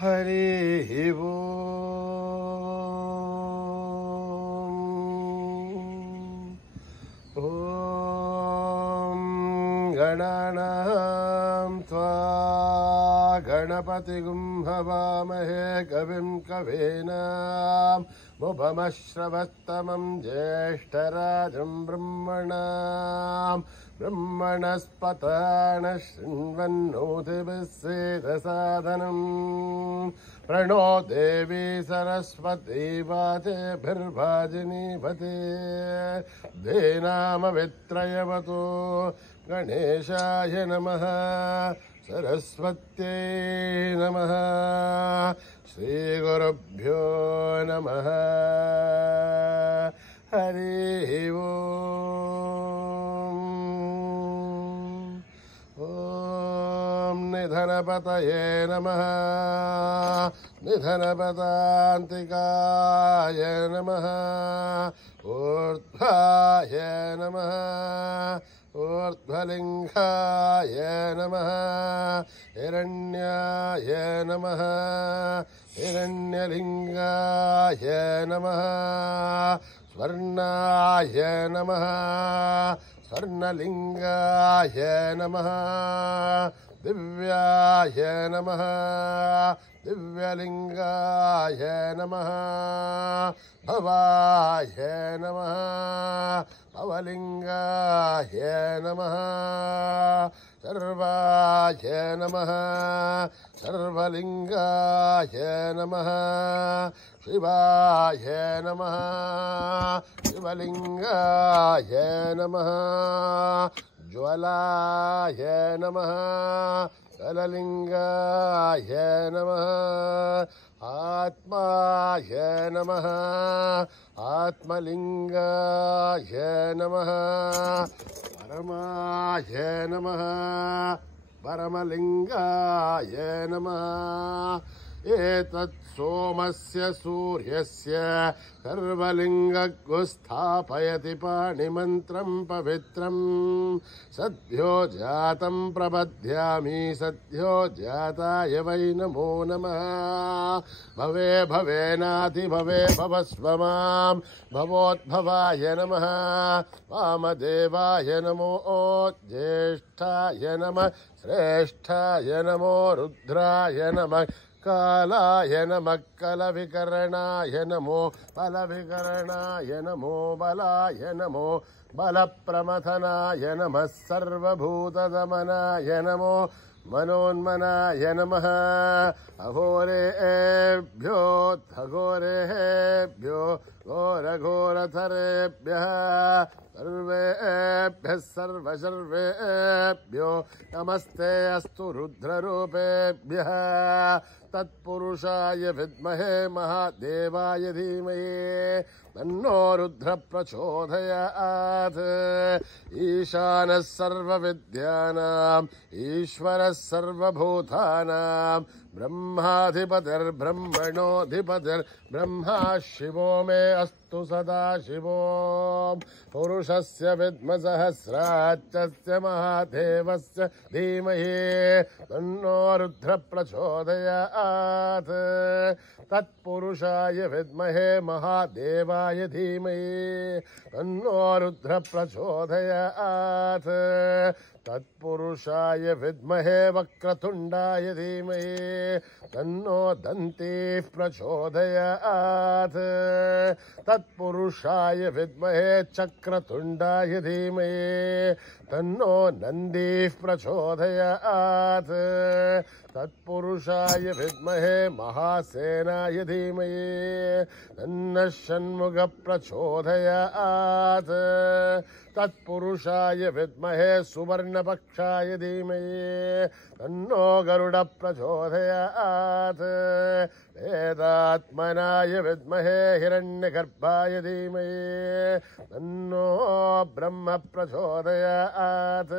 हरि वो ॐ गणानां त्वा गणपतिगुं हवामहे कविं कवीनामुपमश्रवस्तमं ज्येष्ठराजं ब्रह्मणस्पतान शृण्वन्नोतिभिः सेदसादनम् प्रणो देवी सरस्वती वाचेभिर्भाजिनीपते धेनामवित्रयवतो गणेशाय नमः सरस्वत्यै नमः श्रीगुरुभ्यो नमः हरि ॐ निधनपतये नमः निधनपदान्तिकाय नमः ऊर्ध्वाय नमः ऊर्ध्वलिङ्गाय नमः हिरण्याय नमः हिरण्यलिङ्गाय नमः स्वर्णाय नमः स्वर्णलिङ्गाय नमः दिव्याय नमः दिव्यलिङ्गाय नमः भवाय नमः भवलिङ्गाय नमः सर्वाय नमः सर्वलिङ्गाय नमः शिवाय नमः शिवलिङ्गाय नमः ज्वलाय नमः जललिङ्गाय नमः आत्माय नमः आत्मलिङ्गाय नमः परमाय नमः परमलिङ्गाय नमः एतत् सोमस्य सूर्यस्य सर्वलिङ्गगुस्थापयति पाणिमन्त्रं पवित्रं सद्यो जातं प्रपद्यामि सद्यो जाताय वै नमो नमः भवे भवेनाधिभवे भवस्व मां भवोद्भवाय नमः वामदेवाय नमो ज्येष्ठाय नमः श्रेष्ठाय नमो रुद्राय नमः कालाय नमः कलविकरणाय नमो बलविकरणाय नमो बलाय नमो बलप्रमथनाय नमः सर्वभूतदमनाय नमो मनोन्मनाय नमः अघोरेभ्यो घोरेभ्यो घोरघोरथरेभ्यः सर्वेभ्यः सर्वेभ्यो नमस्ते अस्तु रुद्ररूपेभ्यः तत्पुरुषाय विद्महे महादेवाय धीमहि तन्नो रुद्र प्रचोदयात् ईशानः सर्वविद्यानाम् ईश्वरः सर्वभूतानां ब्रह्माधिपतिर्ब्रह्मणोऽधिपतिर्ब्रह्मा शिवो मे अस्तु सदा शिवो पुरुषस्य विद्मसहस्राच्चस्य महादेवस्य धीमहि तन्नो रुद्र प्रचोदयात् तत्पुरुषाय विद्महे महादेवाय धीमहि तन्नो रुद्र प्रचोदयात् तत्पुरुषाय विद्महे वक्रतुण्डाय धीमहि तन्नो दन्तिः प्रचोदयात् तत्पुरुषाय विद्महे चक्रतुण्डाय धीमहि तन्नो नन्दिः प्रचोदयात् तत्पुरुषाय विद्महे महासेनाय धीमहि तन्नः षण्मुखः प्रचोदयात् तत्पुरुषाय विद्महे सुवर्णपक्षाय धीमहि तन्नो गरुड प्रचोदयात् वेदात्मनाय विद्महे हिरण्यगर्भाय धीमहि तन्नो ब्रह्म प्रचोदयात्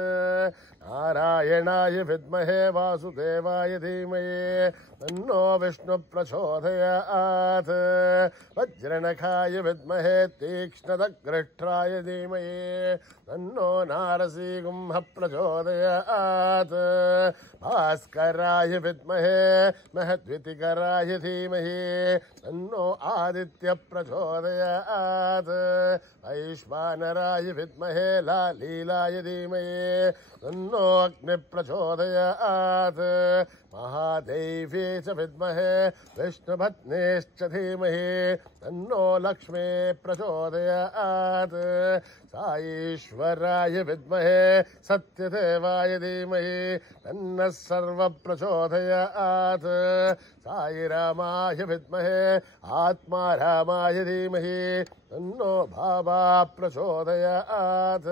नारायणाय विद्महे वासुदेवाय धीमहि तन्नो विष्णु प्रचोदयात् वज्रनखाय विद्महे तीक्ष्णदग्रष्ट्राय धीमहि तन्नो नारसिंह प्रचोदयात् भास्कराय विद्महे महद्वितिकराय धीमहि तन्नो आदित्य प्रचोदयात् वैश्वानराय विद्महे लालीलाय धीमहि तन्नो अग्नि प्रचोदयात् महादेवी च विद्महे विष्णुपत्नीश्च धीमहि तन्नो लक्ष्मी प्रचोदयात् साईश्वराय विद्महे सत्यदेवाय धीमहि तन्नः सर्व प्रचोदयात् साईरामाय विद्महे आत्मारामाय धीमहि तन्नो भावा प्रचोदयात्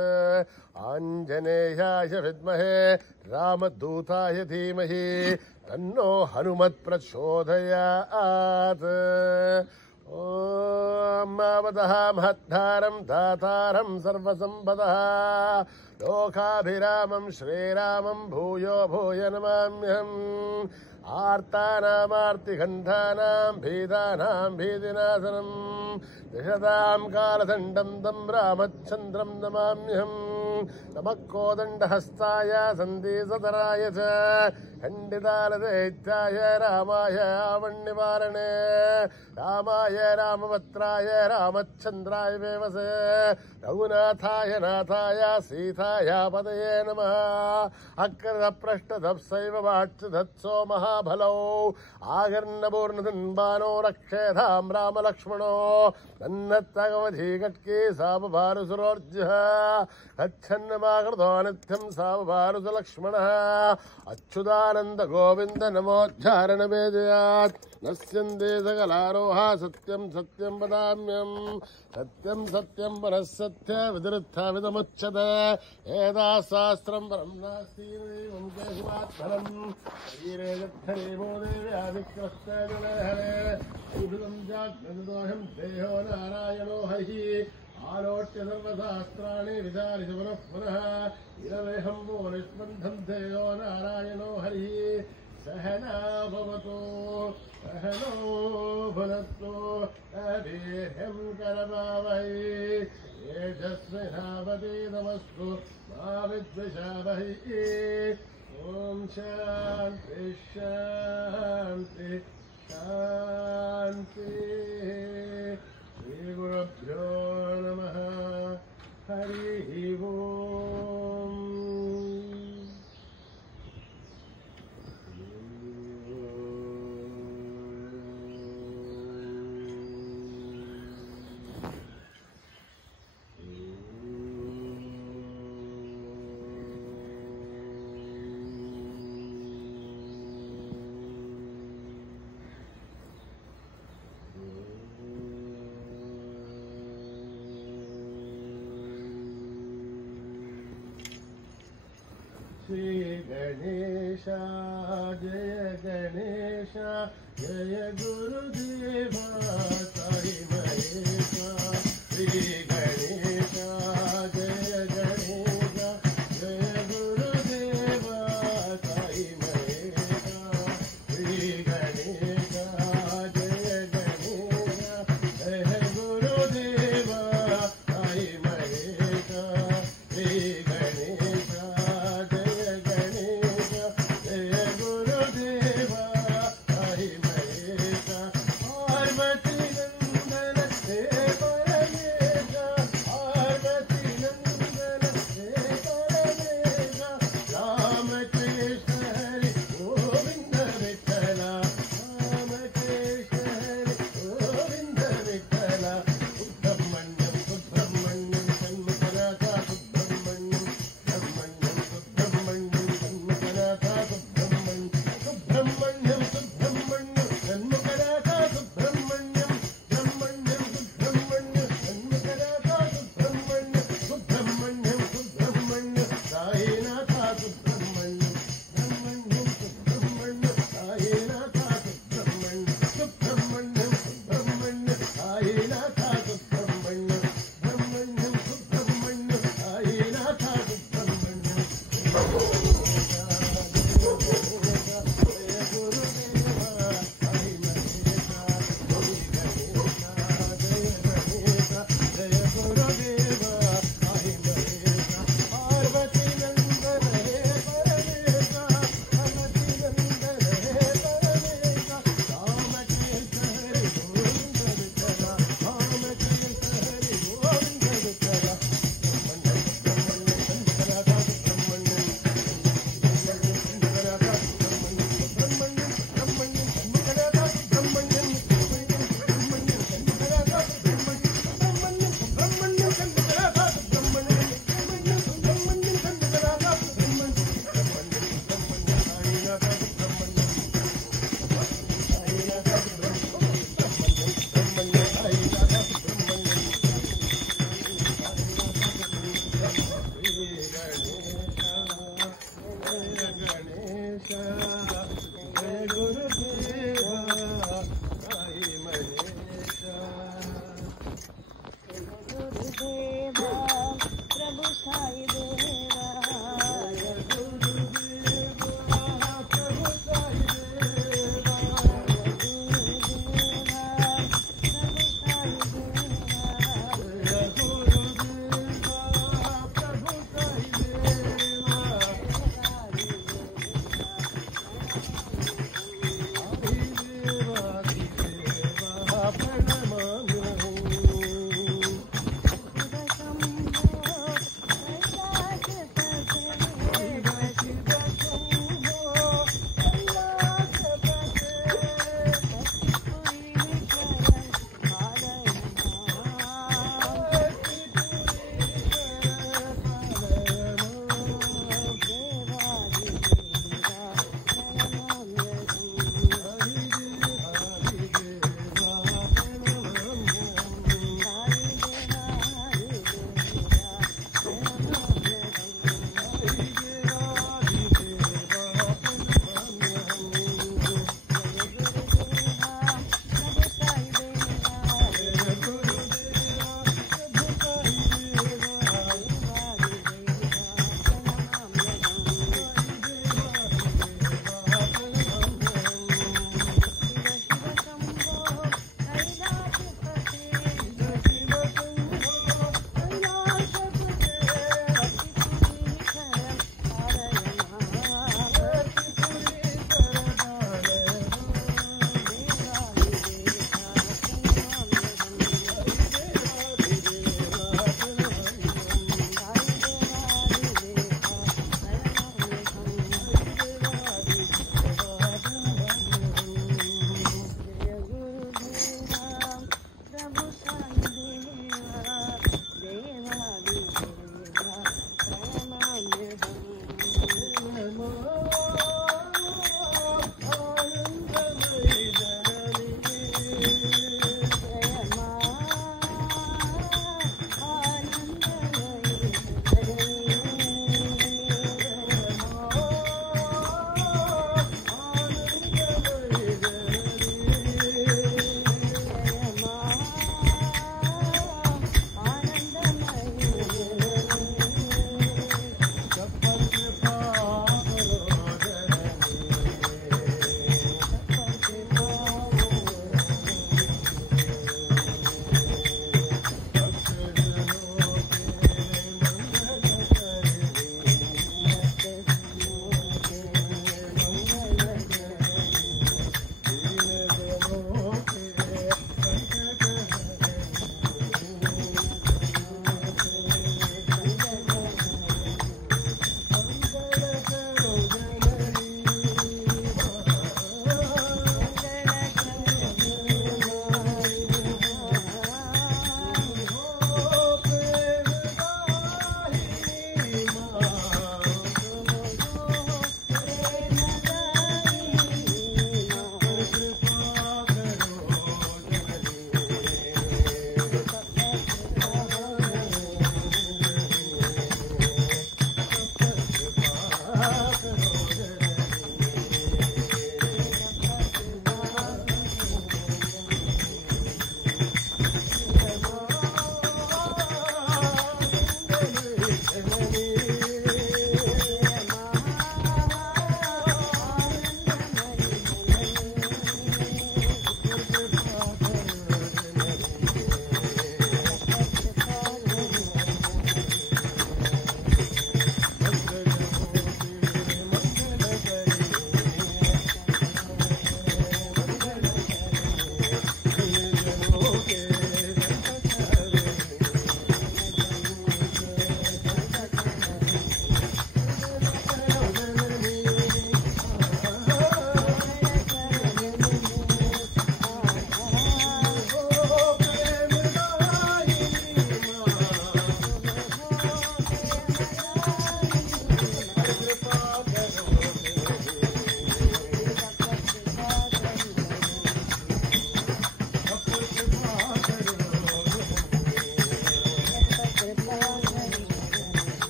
आञ्जनेयाय विद्महे रामदूताय धीमहि तन्नो हनुमत् प्रचोदयात् ॐ मावतः महद्धारं दातारं सर्वसम्पदः लोकाभिरामं श्रीरामं भूयो भूय नमाम्यहम् आर्तानामार्तिघण्टानां भीदानां भीतिनाशनं दिशतां कालदण्डं तं रामचन्द्रं नमाम्यहम् नमः कोदण्डहस्ताय सन्धिसतराय च खण्डितालदैत्याय रामाय आवण्यवारणे रामाय रामभद्राय रामचन्द्राय वेवसे रघुनाथाय नाथाय सीताय पदये नमः अकृतपृष्ठदप्सैव वाच्युधत्सो महाबलौ आगर्णपूर्णधन्वानो रक्षेधां रामलक्ष्मणो तन्नत्तगवधी कट्की सापभारुसुरोर्जः गच्छन्नमाकृतो नित्यं सापभारुसलक्ष्मणः अच्युतानन्द गोविन्द नमोच्चारणवेदयात् नश्यन्ते सकलारोहा सत्यं सत्यं वदाम्यहम् सत्यं सत्यं पुनः सत्य विदृत्थविदमुच्यते एताशास्त्रं परं नास्ति एवं केशवात्फलम् शरीरे दत्तदेवो देव्या विक्रस्ते जलहरे औषधं जाग्रदोषं देहो नारायणो हरिः आलोट्य सर्वशास्त्राणि विचार्य पुनः पुनः इरवेहं वो निष्बन्धं देयो नारायणो हरिः सहना भवतु सहनो भुनक्तु वीर्यं करवावहै तेजस्विनावतीतमस्तु मा विद्विषावहै ॐ शान्ति शान्ति शान्ति श्रीगुरुभ्यो नमः हरिः ओम् श्री गणेश जय गणेश जय गुरुदेवा साई महेश श्री गणेश जय गणेश जय गुरुदेवा साई महेश श्री गणेश जय गणेश जय गुरुदेवा साई महेश श्री गणेश पार्वती नंदन जय गुरुदेवा साई महेश गुरुदेवा प्रभु साई देवा जय गुरुदेवा प्रभु साई देवा जय गुरुदेवा प्रभु साई देवा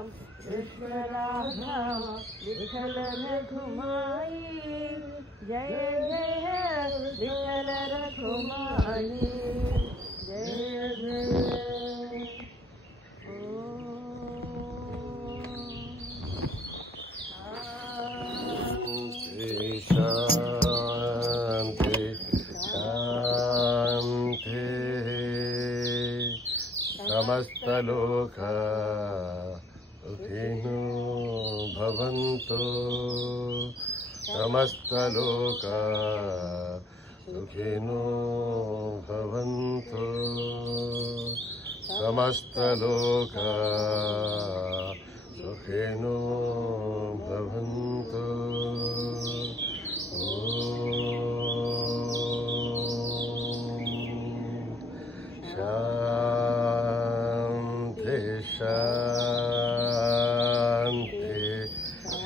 कृष्ण राधा विठ्ठल रखुमाई जय जय विठ्ठल रखुमाई जय जय शांति शांति समस्त लोक सुखिनो भवन्तु समस्त लोक सुखिनो भवन्तु समस्त लोक सुखिनो भवन्तु शांति शांति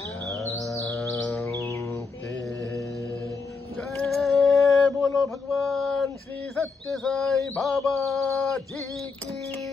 शांति जय बोलो भगवान श्री सत्य साई बाबा जी की